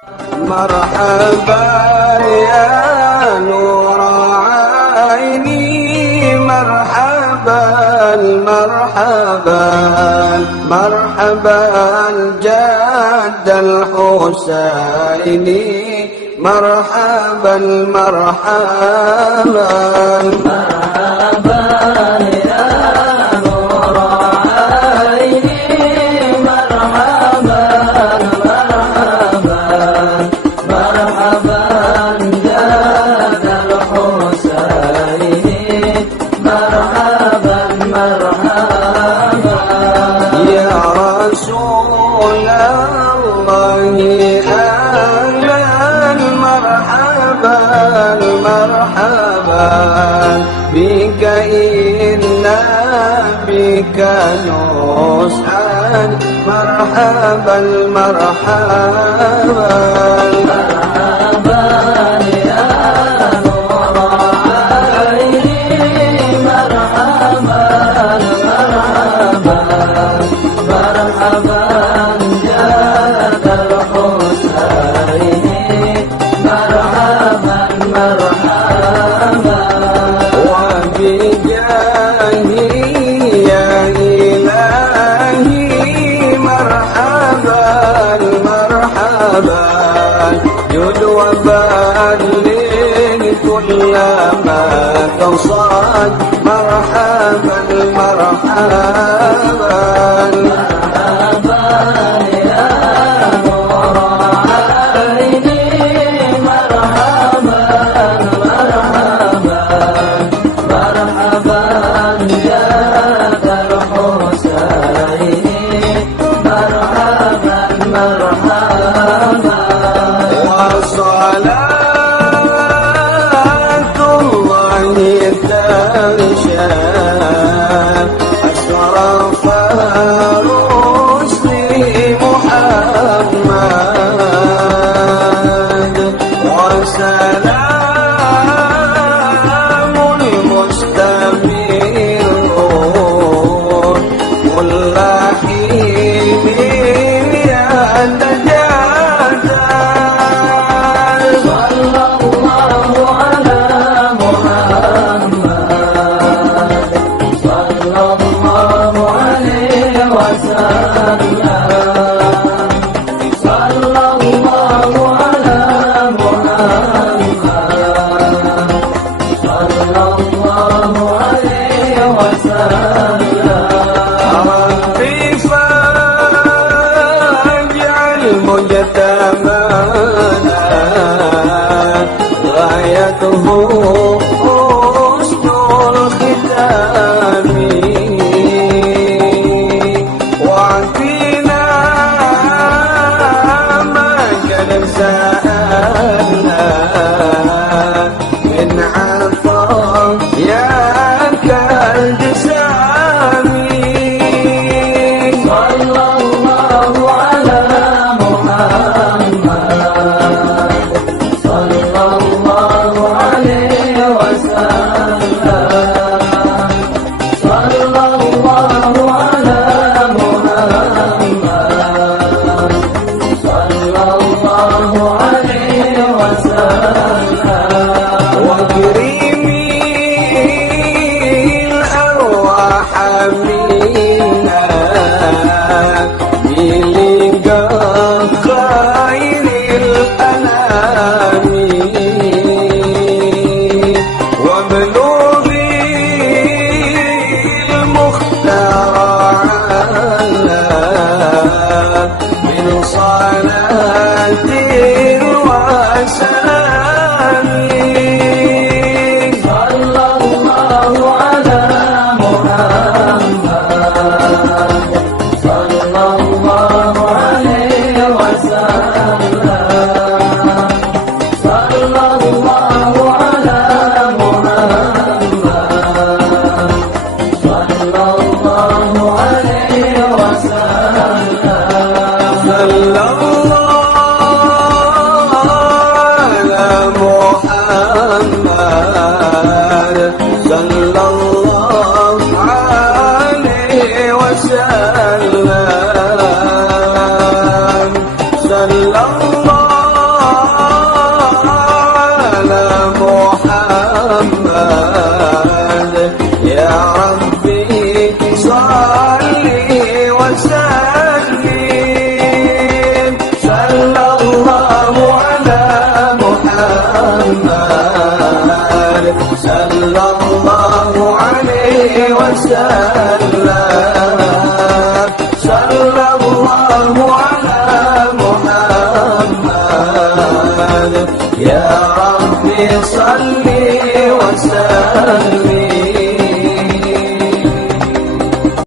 مرحبا يا نور عيني، مرحبا مرحبا مرحبا الجد الحسيني، مرحبا مرحبا مرحبا يا نور عيني، مرحبا مرحبا مرحبا جاد الحسيني، مرحبا مرحبا يا رسول الله أهلا مرحبا مرحبا بك إنا بك نسعد، مرحبا مرحبا مرحبا يا نور عيني، مرحبا مرحبا مرحبا جاد الحسيني، مرحبا مرحبا وبجاهه يا إلهي، مرحبا مرحبا جد وبلغ كل ما قصد، مرحبا مرحبا مرحبا يا نور عيني، مرحبا مرحبا مرحبا جاد الحسيني، مرحبا مرحبا وصلاة الله تغشى أشرف الرسل محمد، وسلام المستمر كل حين يتجدد، صلى الله على محمد، صلى الله عليه وسلم، صلى الله على محمد، صلى الله عليه وسلم. ربي فاجعل مجتمعنا غايته حسن الختام، واعطنا ما قد سألنا من عطاياك الجسام، صلى الله على محمد، صلى الله عليه وسلم، صلى الله على محمد، صلى الله عليه وسلم. وكريمي الأرواح منا بلقاء خير الأنام، وبلوغ المختار عنا من صلاة وسلام، صلى الله على محمد، صلى الله عليه يا ربي صلي وسلم صلى الله على محمد صلى الله عليه وسلم صلى الله على محمد يا ربي صل